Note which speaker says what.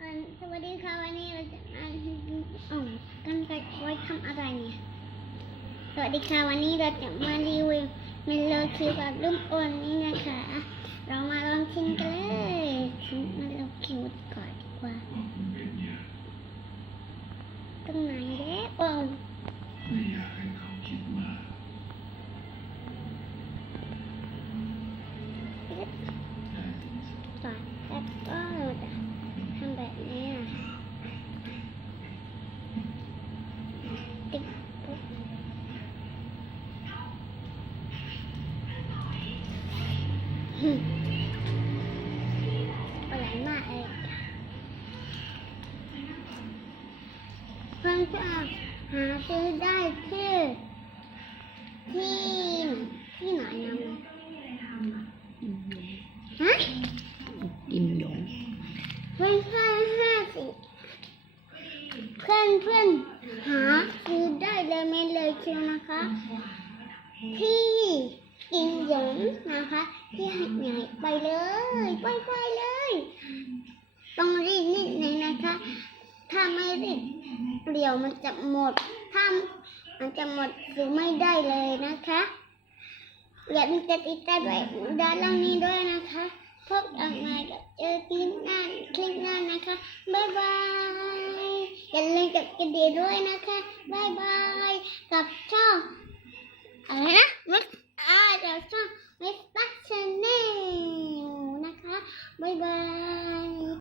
Speaker 1: อ่าสวัสดีค่ะวันนี้เราจะมาอ๋อกันไกไว้ทำอะไรเนี่ย สวัสดีค่ะวันนี้เราจะมารีวิวเมลโลคิวกับลูกโอนนี่นะคะ เรามาลองชิมกันเลยชิมเมลโลคิวก่อนดีกว่าตรงไหนเด้โอ้ก่ อืมอร่อยมากเลยเพื่อนๆหาซื้อได้ที่ที่ที่ไหนนะฮะ
Speaker 2: กิมหยง
Speaker 1: เพื่อนเพื่อนห้าสิเพื่อนเพื่อนหาซื้อได้เลยไม่เลยคิวนะคะที่ นะคะที่หัดใหญ่ไปเลยไปไปเลย ต้องรีบนิดนึงนะคะ ถ้าไม่รีบเดี๋ยวมันจะหมด ถ้ามันจะหมดซื้อไม่ได้เลยนะคะอย่าลืมกดติดตามด้วยด้านล่างนี้ด้วยนะคะ พบกันใหม่กับเจอคลิปหน้าคลิปหน้านะคะ บ๊ายบาย อย่าลืมกดกระดิ่งด้วยนะคะ บ๊ายบาย กับช่อง อะไรนะมิสอ่าเดี๋ยว ช่อ